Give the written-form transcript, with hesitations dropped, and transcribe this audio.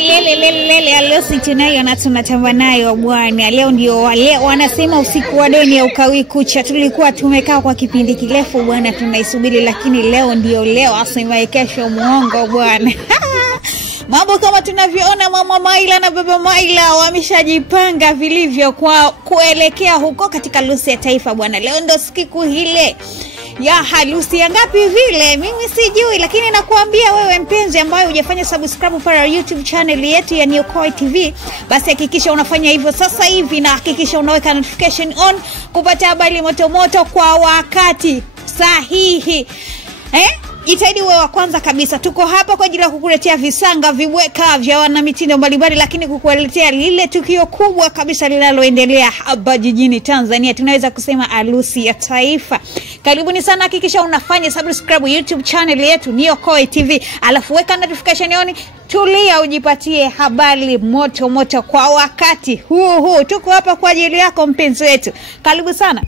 Lele harusi tunayo na tunatamba nayo bwana. Leo ndio wale wanasema usiku wa deni ukawi kucha. Tulikuwa tumekaa kwa kipindi kirefu bwana tunaisubiri, lakini leo ndio leo, asema kesho muongo bwana. Mambo kama tunavyoona, mama Maila na baba Maila wameshajipanga vilivyo kwa kuelekea huko katika harusi ya taifa bwana. Leo ndo siku ile ya harusi ya ngapi vile mimi sijui, lakini nakuambia wewe mpenzi ambaye hujafanya subscribe para YouTube channel yetu ya Niokoe TV, basi hakikisha unafanya hivyo sasa hivi, na hakikisha unaweka notification on kupata habari moto moto kwa wakati sahihi. Jitahidi wewe wa kwanza kabisa. Tuko hapa kwa ajili ya kukuletea visanga vibweka vya wana mitindo mbalimbali, lakini kukuletea lile tukio kubwa kabisa linaloendelea hapa jijini Tanzania. Tunaweza kusema harusi ya taifa. Karibuni sana, hakikisha unafanya subscribe YouTube channel yetu Niokoe TV, alafu weka notification on, tulia ujipatie habari moto moto kwa wakati huu. Tuko hapa kwa ajili yako mpenzi wetu. Karibu sana.